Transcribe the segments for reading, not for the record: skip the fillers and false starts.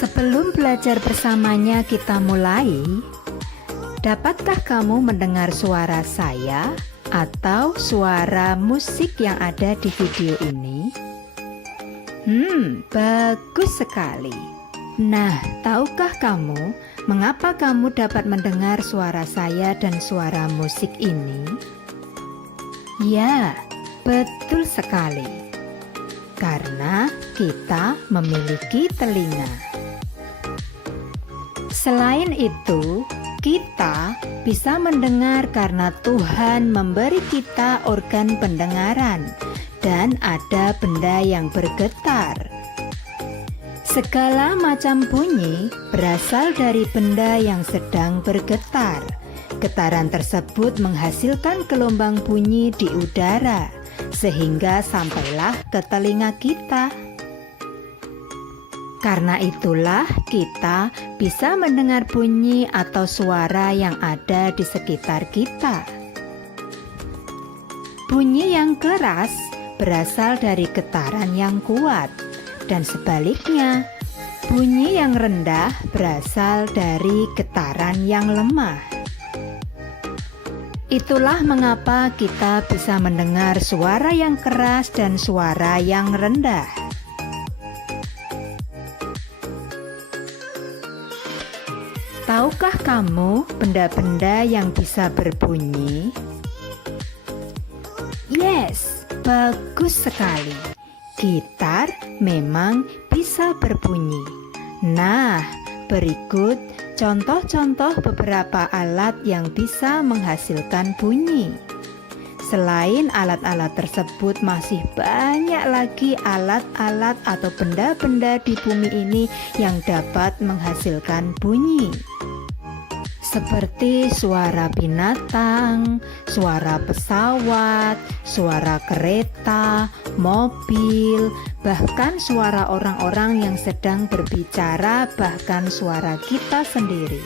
Sebelum belajar bersamanya kita mulai, dapatkah kamu mendengar suara saya atau suara musik yang ada di video ini? Bagus sekali. Nah, tahukah kamu mengapa kamu dapat mendengar suara saya dan suara musik ini? Ya, betul sekali. Karena kita memiliki telinga. Selain itu, kita bisa mendengar karena Tuhan memberi kita organ pendengaran dan ada benda yang bergetar. Segala macam bunyi berasal dari benda yang sedang bergetar. Getaran tersebut menghasilkan gelombang bunyi di udara, sehingga sampailah ke telinga kita. Karena itulah kita bisa mendengar bunyi atau suara yang ada di sekitar kita. Bunyi yang keras berasal dari getaran yang kuat, dan sebaliknya, bunyi yang rendah berasal dari getaran yang lemah. Itulah mengapa kita bisa mendengar suara yang keras dan suara yang rendah. Tahukah kamu benda-benda yang bisa berbunyi? Yes, bagus sekali. Gitar memang bisa berbunyi. Nah, berikut contoh-contoh beberapa alat yang bisa menghasilkan bunyi. Selain alat-alat tersebut, masih banyak lagi alat-alat atau benda-benda di bumi ini yang dapat menghasilkan bunyi. Seperti suara binatang, suara pesawat, suara kereta, mobil, bahkan suara orang-orang yang sedang berbicara, bahkan suara kita sendiri.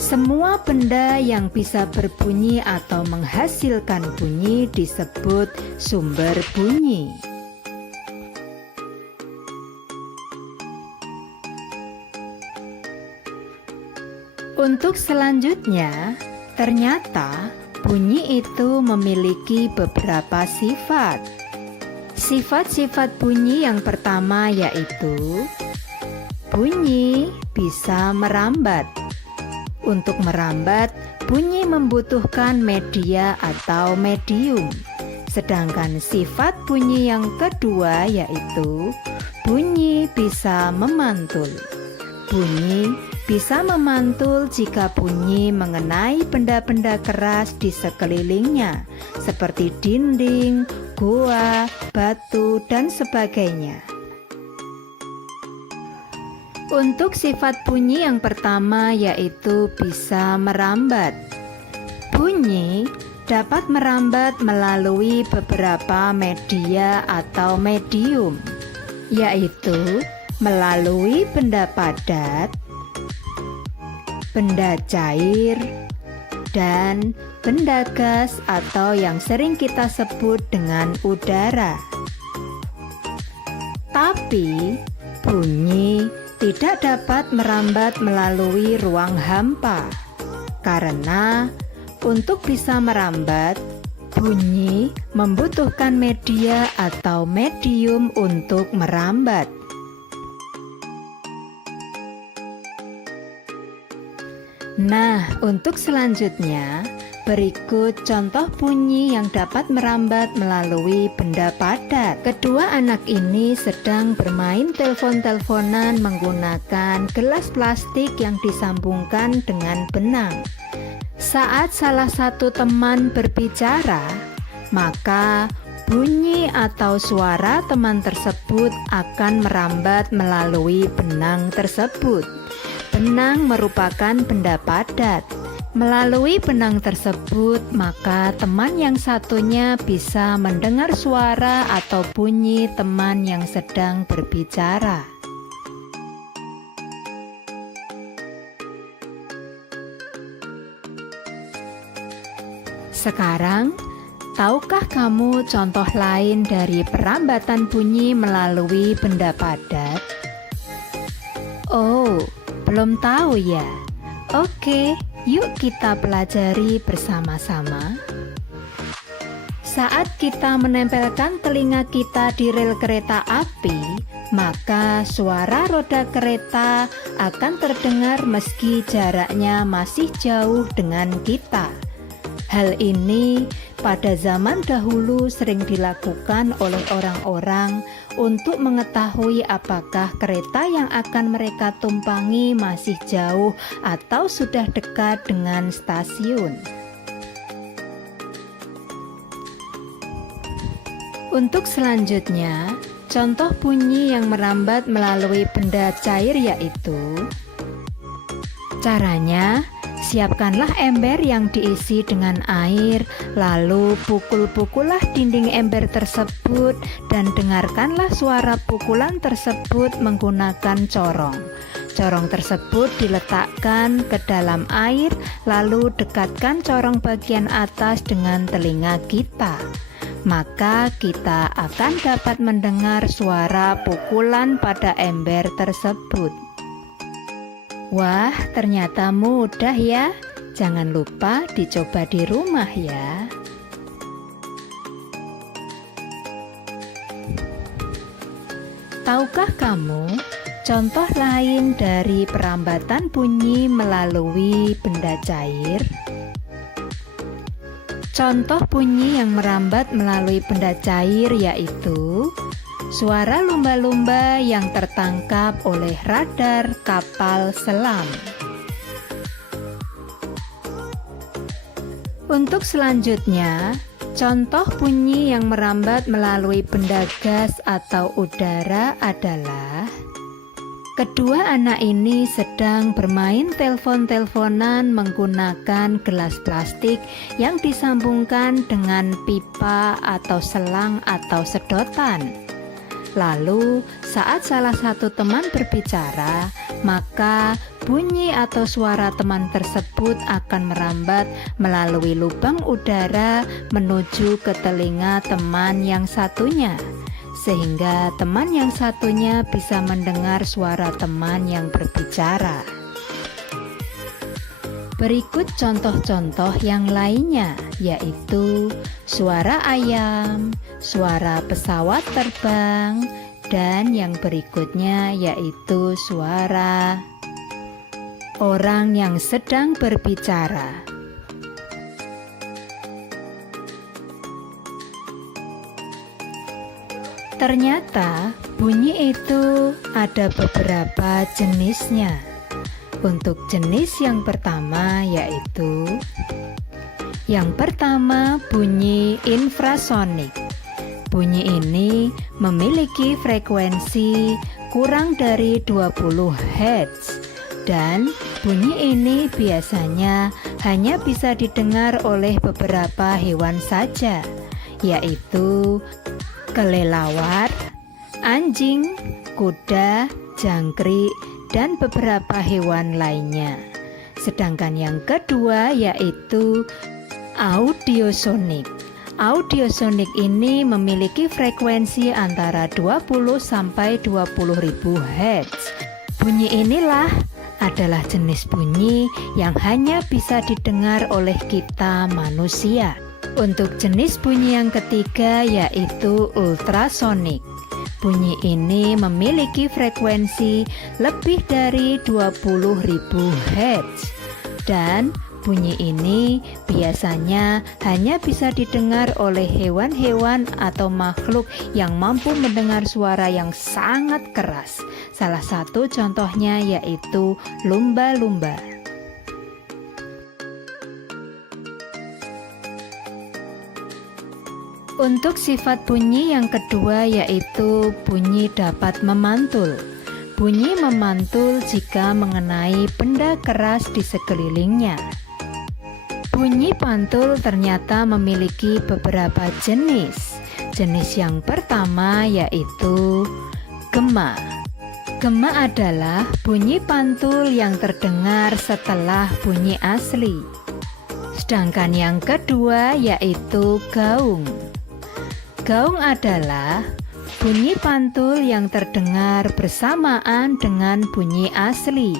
Semua benda yang bisa berbunyi atau menghasilkan bunyi disebut sumber bunyi. Untuk selanjutnya, ternyata bunyi itu memiliki beberapa sifat. Sifat-sifat bunyi yang pertama yaitu bunyi bisa merambat. Untuk merambat, bunyi membutuhkan media atau medium. Sedangkan sifat bunyi yang kedua yaitu bunyi bisa memantul. Bunyi bisa memantul jika bunyi mengenai benda-benda keras di sekelilingnya, seperti dinding, gua, batu, dan sebagainya. Untuk sifat bunyi yang pertama yaitu bisa merambat. Bunyi dapat merambat melalui beberapa media atau medium, yaitu melalui benda padat, benda cair, dan benda gas atau yang sering kita sebut dengan udara. Tapi bunyi tidak dapat merambat melalui ruang hampa, karena untuk bisa merambat, bunyi membutuhkan media atau medium untuk merambat. Nah, untuk selanjutnya, berikut contoh bunyi yang dapat merambat melalui benda padat. Kedua anak ini sedang bermain telepon-teleponan menggunakan gelas plastik yang disambungkan dengan benang. Saat salah satu teman berbicara, maka bunyi atau suara teman tersebut akan merambat melalui benang tersebut. Benang merupakan benda padat. Melalui benang tersebut, maka teman yang satunya bisa mendengar suara atau bunyi teman yang sedang berbicara. Sekarang, tahukah kamu contoh lain dari perambatan bunyi melalui benda padat? Oh, belum tahu ya. Oke, yuk kita pelajari bersama-sama. Saat kita menempelkan telinga kita di rel kereta api, maka suara roda kereta akan terdengar meski jaraknya masih jauh dengan kita. Hal ini pada zaman dahulu sering dilakukan oleh orang-orang untuk mengetahui apakah kereta yang akan mereka tumpangi masih jauh atau sudah dekat dengan stasiun. Untuk selanjutnya, contoh bunyi yang merambat melalui benda cair yaitu: caranya, siapkanlah ember yang diisi dengan air, lalu pukul-pukullah dinding ember tersebut dan dengarkanlah suara pukulan tersebut menggunakan corong. Corong tersebut diletakkan ke dalam air, lalu dekatkan corong bagian atas dengan telinga kita. Maka kita akan dapat mendengar suara pukulan pada ember tersebut. Wah, ternyata mudah ya. Jangan lupa dicoba di rumah ya. Tahukah kamu contoh lain dari perambatan bunyi melalui benda cair? Contoh bunyi yang merambat melalui benda cair yaitu suara lumba-lumba yang tertangkap oleh radar kapal selam. Untuk selanjutnya, contoh bunyi yang merambat melalui benda gas atau udara adalah: kedua anak ini sedang bermain telepon-teleponan menggunakan gelas plastik yang disambungkan dengan pipa atau selang atau sedotan. Lalu, saat salah satu teman berbicara, maka bunyi atau suara teman tersebut akan merambat melalui lubang udara menuju ke telinga teman yang satunya, sehingga teman yang satunya bisa mendengar suara teman yang berbicara. Berikut contoh-contoh yang lainnya, yaitu suara ayam, suara pesawat terbang, dan yang berikutnya yaitu suara orang yang sedang berbicara. Ternyata bunyi itu ada beberapa jenisnya. Untuk jenis yang pertama yaitu yang pertama bunyi infrasonik. Bunyi ini memiliki frekuensi kurang dari 20 Hz dan bunyi ini biasanya hanya bisa didengar oleh beberapa hewan saja, yaitu kelelawar, anjing, kuda, jangkrik, dan beberapa hewan lainnya. Sedangkan yang kedua yaitu audiosonik. Audiosonik ini memiliki frekuensi antara 20 sampai 20.000 Hz. Bunyi inilah adalah jenis bunyi yang hanya bisa didengar oleh kita manusia. Untuk jenis bunyi yang ketiga yaitu ultrasonik. Bunyi ini memiliki frekuensi lebih dari 20.000 Hz dan bunyi ini biasanya hanya bisa didengar oleh hewan-hewan atau makhluk yang mampu mendengar suara yang sangat keras. Salah satu contohnya yaitu lumba-lumba. Untuk sifat bunyi yang kedua yaitu bunyi dapat memantul. Bunyi memantul jika mengenai benda keras di sekelilingnya. Bunyi pantul ternyata memiliki beberapa jenis. Jenis yang pertama yaitu gema. Gema adalah bunyi pantul yang terdengar setelah bunyi asli. Sedangkan yang kedua yaitu gaung. Gaung adalah Bunyi pantul yang terdengar bersamaan dengan bunyi asli.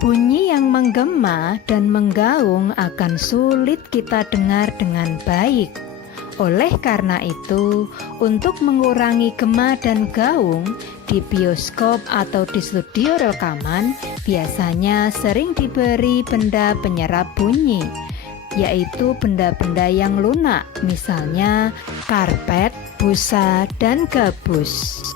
Bunyi yang menggema dan menggaung akan sulit kita dengar dengan baik. Oleh karena itu, untuk mengurangi gema dan gaung, di bioskop atau di studio rekaman biasanya sering diberi benda penyerap bunyi, yaitu benda-benda yang lunak, misalnya karpet, busa, dan gabus.